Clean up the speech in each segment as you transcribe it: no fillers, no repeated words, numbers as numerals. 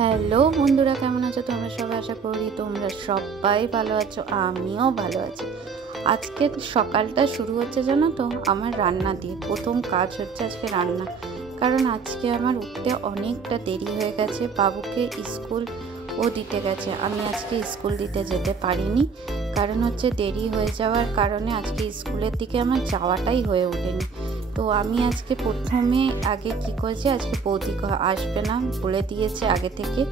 Hello বন্ধুরা, কেমন আছো তোমরা সবাই? আশা করি তোমরা সবাই ভালো আছো, আমিও ভালো আছি। আজকে সকালটা শুরু হচ্ছে জানো তো আমার রান্না দিয়ে। প্রথম কাজ হচ্ছে আজকে রান্না, কারণ আজকে আমার উঠতে অনেকটা দেরি হয়ে গেছে। বাবুকে স্কুল দিতে গেছে, আমি আজকে স্কুল দিতে যেতে পারিনি। কারণ হচ্ছে দেরি হয়ে যাওয়ার কারণে আজকে স্কুলের দিকে আমার যাওয়াটাই হয়ে ওঠেনি। তো আমি আজকে প্রথমে আগে কি করেছি, আজকে বৌদি আসবে না বলে দিয়েছে আগে থেকে,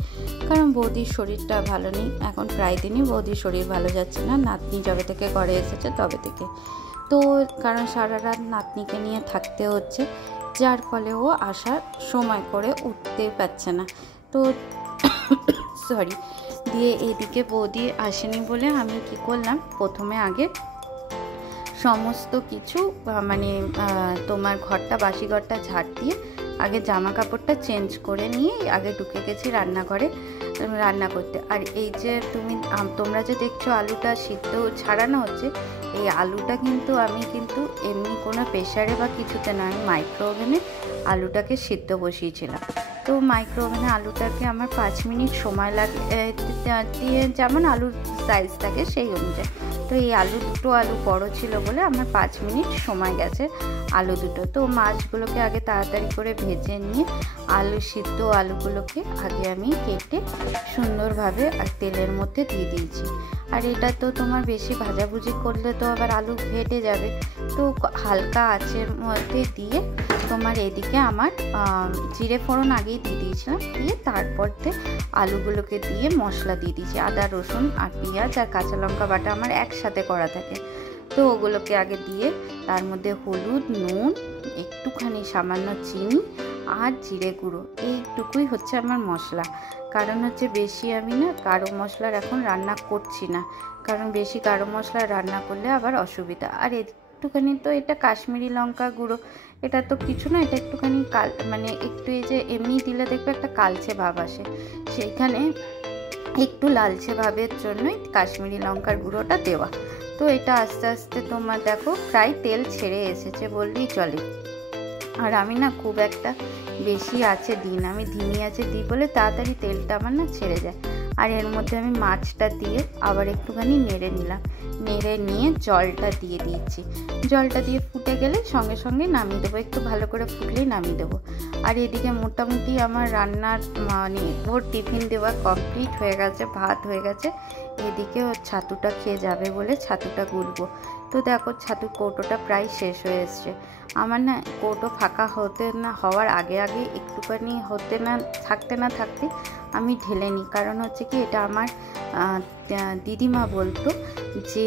কারণ বৌদির শরীরটা ভালো নেই। এখন প্রায় দিনই বৌদির শরীর ভালো যাচ্ছে না, নাতনি যবে থেকে ঘরে এসেছে তবে থেকে। তো কারণ সারা রাত নাতনিকে নিয়ে থাকতে হচ্ছে, যার ফলে ও আসার সময় করে উঠতে পারছে না। তো সরি দিয়ে এদিকে বৌদি আসেনি বলে আমি কি করলাম, প্রথমে আগে সমস্ত কিছু মানে তোমার ঘরটা, বাসি ঘরটা ঝাড় দিয়ে আগে জামা কাপড়টা চেঞ্জ করে নিয়ে আগে ঢুকে গেছি রান্নাঘরে রান্না করতে। আর এই যে তোমরা যে দেখছো আলুটা সিদ্ধ ছাড়ানো হচ্ছে, এই আলুটা কিন্তু আমি এমনি কোনো প্রেসারে বা কিছুতে না, আমি মাইক্রো ওভেনে আলুটাকে সিদ্ধ বসিয়েছিলাম। তো মাইক্রো ওভেনে আলুটাকে আমার 5 মিনিট সময় লাগে, যেমন আলুর সাইজ থাকে সেই অনুযায়ী। তো এই দুটো আলু বড় ছিল বলে আমার 5 মিনিট সময় গেছে আলু দুটো। তো মাছগুলোকে আগে তাড়াতাড়ি করে ভেজে নিয়ে সিদ্ধ আলুগুলোকে আগে আমি কেটে সুন্দরভাবে তেলের মধ্যে দিয়ে দিয়েছি। আর এটা তো তোমার বেশি ভাজাভুজি করলে তো আবার আলু ফেটে যাবে, তো হালকা আঁচের মধ্যে দিয়ে তোমার এদিকে আমার জিরে ফোড়ন আগেই দিয়ে দিয়েছিলাম, দিয়ে তারপর আলুগুলোকে দিয়ে মশলা দিয়ে দিয়েছি। আদা, রসুন আর পেঁয়াজ আর কাঁচা লঙ্কা বাটা আমার একসাথে করা থাকে। তো ওগুলোকে আগে দিয়ে তার মধ্যে হলুদ, নুন, একটুখানি সামান্য চিনি আর জিরে গুঁড়ো, এইটুকুই হচ্ছে আমার মশলা। কারণ হচ্ছে বেশি আমি না গাঢ় মশলার এখন রান্না করছি না, কারণ বেশি গাঢ় মশলা রান্না করলে আবার অসুবিধা। আর একটুখানি তো এটা কাশ্মীরি লঙ্কা গুঁড়ো, এটা তো কিছু না, এটা একটুখানি মানে একটু এই যে এমনি দিলে দেখবে একটা কালচে ভাব আসে, সেইখানে একটু লালচে ভাবের জন্যই কাশ্মীরি লঙ্কার গুঁড়োটা দেওয়া। তো এটা আস্তে আস্তে তোমার দেখো প্রায় তেল ছেড়ে এসেছে বললেই চলে। আর আমি না খুব একটা বেশি আছে দিই না, আমি ধিমি আছে দিই বলে তাড়াতাড়ি তেলটা আমার না ছেড়ে যায়। আর এর মধ্যে আমি মাছটা দিয়ে আবার একটুখানি নেড়ে নিলাম, নেড়ে নিয়ে জলটা দিয়ে দিয়েছি। জলটা দিয়ে ফুটে গেলে সঙ্গে সঙ্গে নামিয়ে দেবো, একটু ভালো করে ফুটলেই নামিয়ে দেবো। আর এদিকে মোটামুটি আমার রান্নার মানে ওর টিফিন দেওয়া কমপ্লিট হয়ে গেছে, ভাত হয়ে গেছে। এদিকে ওর ছাতুটা খেয়ে যাবে বলে ছাতুটা গুলবো। তো দেখো ছাতুর কৌটোটা প্রায় শেষ হয়ে এসছে আমার। না কৌটো ফাঁকা হওয়ার আগে একটুখানি থাকতে আমি ঢেলে নিই। কারণ হচ্ছে কি, এটা আমার দিদিমা বলতো যে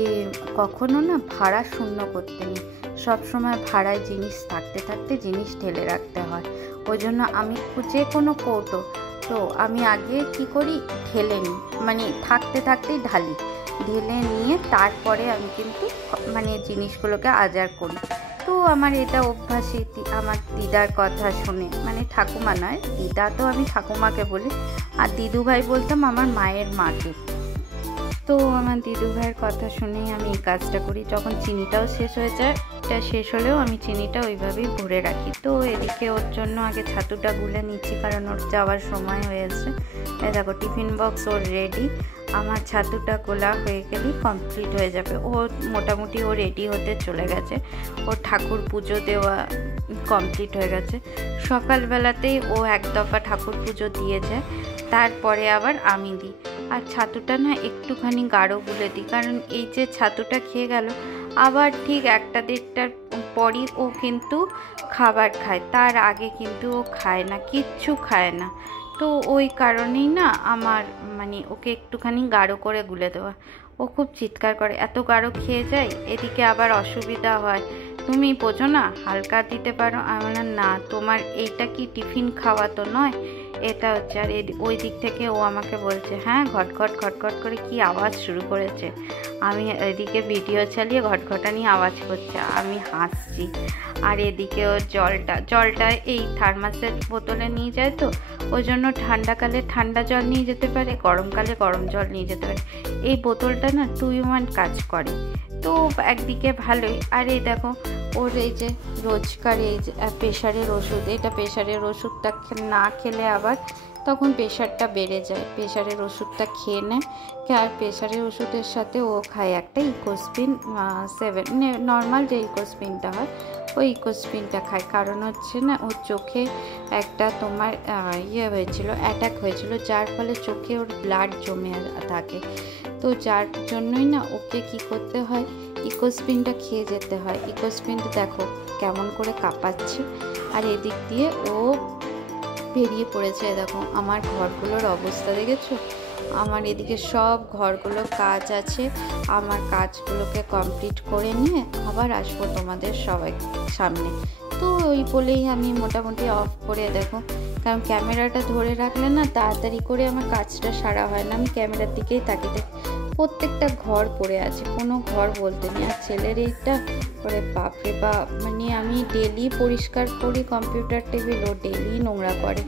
কখনো না ভাড়া শূন্য করতে নেই, সবসময় ভাড়ায় জিনিস থাকতে জিনিস ঢেলে রাখতে হয়। ওই জন্য আমি যে কোনো কৌটো তো আমি আগে কি করি, ঢেলে নিই, মানে থাকতেই ঢেলে নিয়ে তারপরে আমি মানে জিনিসগুলোকে আজার করি। তো আমার এটা অভ্যাসই, আমার দিদার কথা শুনে, মানে ঠাকুমা নয় দিদা, তো আমি ঠাকুমাকে বলি, আর দিদু ভাই বলতাম আমার মায়ের মাকে। তো আমার দিদু ভাইয়ের কথা শুনেই আমি এই কাজটা করি। যখন চিনিটাও শেষ হয়ে যায়, এটা শেষ হলেও আমি চিনিটা ওইভাবেই ভরে রাখি। তো এদিকে ওর জন্য আগে ছাতুটা গুলে নিচ্ছি, কারণ ওর যাওয়ার সময় হয়েছে। দেখো টিফিন বক্স ওর রেডি, আমার ছাতুটা গোলা হয়ে গেলেই কমপ্লিট হয়ে যাবে। ও মোটামুটি ও রেডি হতে চলে গেছে, ওর ঠাকুর পুজো দেওয়া কমপ্লিট হয়ে গেছে। সকালবেলাতেই ও এক দফা ঠাকুর পুজো দিয়ে যায়, তারপরে আবার আমি দিই। আর ছাতুটা না একটুখানি গাঢ় গুলে দিই, কারণ এই যে ছাতুটা খেয়ে গেল, আবার ঠিক 1-1:30টার পরই ও কিন্তু খাবার খায়, তার আগে কিন্তু ও খায় না, কিচ্ছু খায় না। তো ওই কারণেই না আমার মানে ওকে একটুখানি গাঢ় করে গুলে দেওয়া। ও খুব চিৎকার করে, এত গাঢ় খেয়ে যায়, এদিকে আবার অসুবিধা হয়, তুমি বোঝো না, হালকা দিতে পারো। আমি না, তোমার এইটা কি টিফিন খাওয়া তো নয়, এটা হচ্ছে। আর ওই দিক থেকে ও আমাকে বলছে, হ্যাঁ ঘটঘট করে কি আওয়াজ শুরু করেছে। আমি এদিকে ভিডিও চালিয়ে ঘটঘটানি আওয়াজ করছে, আমি হাসছি। আর এদিকে ওর জলটা এই থার্মাসের বোতলে নিয়ে যায়, তো ওই জন্য ঠান্ডাকালে ঠান্ডা জল নিয়ে যেতে পারে, গরমকালে গরম জল নিয়ে যেতে পারে। এই বোতলটা না 2 in 1 কাজ করে, তো একদিকে ভালোই। আর এই দেখো ওর এই যে রোজকার এই যে প্রেশারের ওষুধ, এটা প্রেশারের ওষুধটা না খেলে আবার তখন প্রেশারটা বেড়ে যায়, প্রেশারের ওষুধটা খেয়ে নেয়। আর প্রেশারের ওষুধের সাথে ও খায় একটা ইকোস্পিন 7, নর্মাল যে ইকোস্পিনটা হয় ওই ইকোস্পিনটা খায়। কারণ হচ্ছে না, ওর চোখে একটা তোমার হয়েছিল, অ্যাটাক হয়েছিল, যার ফলে চোখে ওর ব্লাড জমে থাকে। তো যার জন্যই না ওকে কি করতে হয়, ইকোস্পিনটা খেয়ে যেতে হয়। ইকোস্পিনটা দেখো কেমন করে কাঁপাচ্ছে, আর এদিক দিয়ে ও বেরিয়ে পড়েছে। দেখো আমার ঘরগুলোর অবস্থা দেখেছো, আমার এদিকে সব ঘরগুলো কাজ আছে, আমার কাজগুলোকে কমপ্লিট করে নিয়ে আবার আসবো তোমাদের সবাই সামনে। তো ওই বলেই আমি মোটামুটি অফ করে দেখো, কারণ ক্যামেরাটা ধরে রাখলে না তাড়াতাড়ি করে আমার কাজটা সারা হয় না, আমি ক্যামেরার দিকেই তাকিয়ে প্রত্যেকটা ঘর পড়ে আছে, কোনো ঘর বলতে নেই। আর ছেলের এইটা করে বাপরে বাপ, মানে আমি ডেলি পরিষ্কার করি কম্পিউটার টেবিল, ও ডেলি নোংরা করে,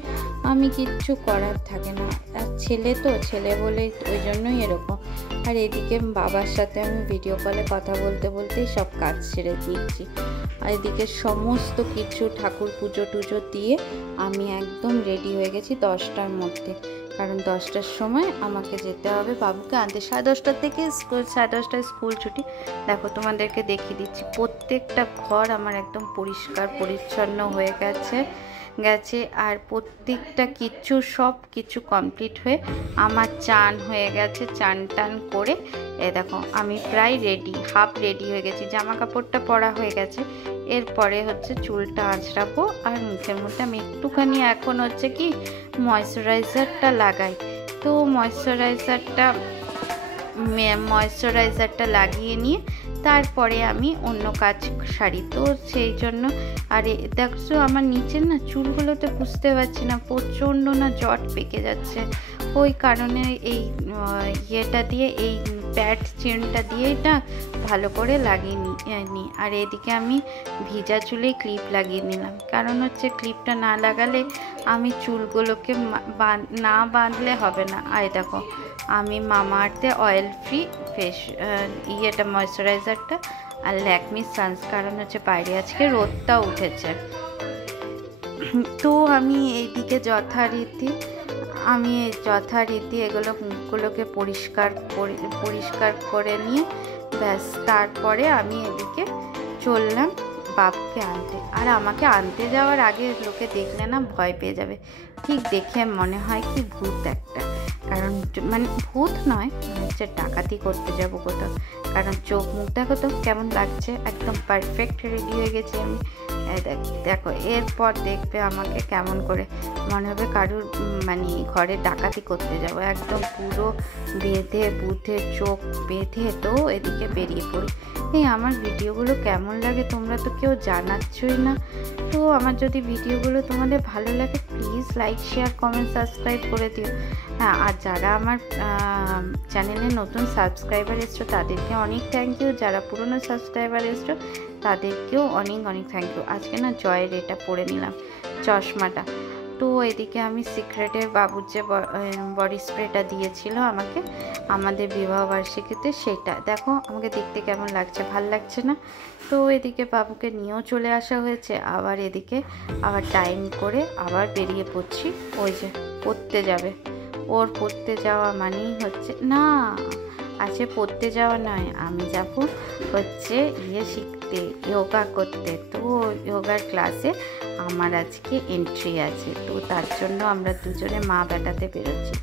আমি কিচ্ছু করার থাকে না। আর ছেলে তো ছেলে বলে ওই জন্যই এরকম। আর এদিকে বাবার সাথে আমি ভিডিও কলে কথা বলতে বলতেই সব কাজ ছেড়ে দিয়েছি। আর এদিকে সমস্ত কিছু ঠাকুর পুজো টুজো দিয়ে আমি একদম রেডি হয়ে গেছি 10টার মধ্যে, কারণ 10টার সময় আমাকে যেতে হবে বাবুকে আনতে। 10:30 থেকে স্কুল, 10:30টায় স্কুল ছুটি। দেখো তোমাদেরকে দেখিয়ে দিচ্ছি, প্রত্যেকটা ঘর আমার একদম পরিষ্কার পরিচ্ছন্ন হয়ে গেছে। আর প্রত্যেকটা কিছু সব কিছু কমপ্লিট হয়ে আমার চান হয়ে গেছে। চান টান করে দেখো আমি প্রায় রেডি, হাফ রেডি হয়ে গেছি, জামা কাপড়টা পরা হয়ে গেছে। এরপরে হচ্ছে চুলটা আঁচড়াবো, আর মুখের মধ্যে আমি একটুখানি এখন হচ্ছে কি ময়শ্চারাইজারটা লাগাই। তো ময়শ্চারাইজারটা লাগিয়ে নিয়ে তারপরে আমি অন্য কাজ সারি। তো সেই জন্য, আর দেখছো আমার নিচের না চুলগুলোতে বুঝতে পারছি না, প্রচণ্ড না জট পেকে যাচ্ছে। ওই কারণে এই ইয়েটা দিয়ে, এই প্যাড চেনটা দিয়ে এটা ভালো করে লাগিয়ে নিই। আর এদিকে আমি ভিজা চুলে ক্লিপ লাগিয়ে নিলাম, কারণ হচ্ছে ক্লিপটা না লাগালে আমি চুলগুলোকে না বাঁধলে হবে না। আর দেখো আমি মামাআর্থে অয়েল ফ্রি ইয়েটা ময়শ্চারাইজারটা আর ল্যাকমি সানস, কারণ হচ্ছে বাইরে আজকে রোদটা উঠেছে। তো আমি এইদিকে যথারীতি এগুলোকে পরিষ্কার করে নিয়ে ব্যাস তারপরে আমি এদিকে চললাম বাবুকে আনতে। আর আমাকে আনতে যাওয়ার আগে লোকে দেখলে না ভয় পেয়ে যাবে, ঠিক দেখে মনে হয় কি ভূত একটা, কারণ মানে ভূত নয়, হচ্ছে ডাকাতি করতে যাবো কোথাও। কারণ চোখ মুখ দেখো তো কেমন লাগছে, একদম পারফেক্ট রেডি হয়ে গেছি আমি। দেখো এরপর দেখবে আমাকে কেমন করে মনে হবে কারুর মানে ঘরে ডাকাতি করতে যাব, একদম পুরো বেঁধে বুথে চোখ বেঁধে তো এদিকে বেরিয়ে পড়ি। এই আমার ভিডিওগুলো কেমন লাগে তোমরা তো কেউ জানাচ্ছই না। তো আমার যদি ভিডিওগুলো তোমাদের ভালো লাগে please like share comment subscribe করে দিও। হ্যাঁ, আর যারা আমার চ্যানেলে নতুন সাবস্ক্রাইবার এসছো তাদেরকে অনেক থ্যাংক ইউ, যারা পুরনো সাবস্ক্রাইবার এসছো তাদেরকেও অনেক থ্যাংক ইউ। আজকে না জয়ের এটা পরে নিলাম চশমাটা। তো এদিকে আমি সিক্রেটের বাবুর যে বডি স্প্রেটা দিয়েছিল আমাকে আমাদের বিবাহবার্ষিকীতে, সেটা দেখো আমাকে দেখতে কেমন লাগছে, ভাল লাগছে না? তো এদিকে বাবুকে নিয়েও চলে আসা হয়েছে, আবার এদিকে আবার টাইম করে আবার বেরিয়ে পড়ছি। ওই যে পড়তে যাবে, ওর পড়তে যাওয়া মানেই হচ্ছে না, আছে পড়তে যাওয়া নয়, আমি যাব হচ্ছে শিখতে, যোগা করতে। তো যোগার ক্লাসে আমার আজকে এন্ট্রি আছে, তো তার জন্য আমরা দুজনে মা বেটাতে বেরোচ্ছি।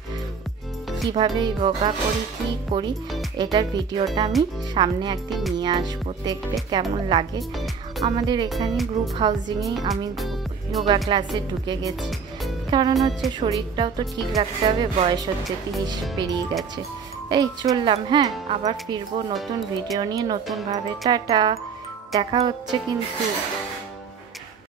কীভাবে যোগা করি কী করি এটার ভিডিওটা আমি সামনে একদিন নিয়ে আসবো, দেখবে কেমন লাগে। আমাদের এখানে গ্রুপ হাউজিংয়েই আমি যোগা ক্লাসে ঢুকে গেছি, কারণ হচ্ছে শরীরটাও তো ঠিক রাখতে হবে, বয়স হচ্ছে 30 পেরিয়ে গেছে। এই চললাম, হ্যাঁ আবার ফিরবো নতুন ভিডিও নিয়ে নতুনভাবে। টাটা, দেখা হচ্ছে কিন্তু।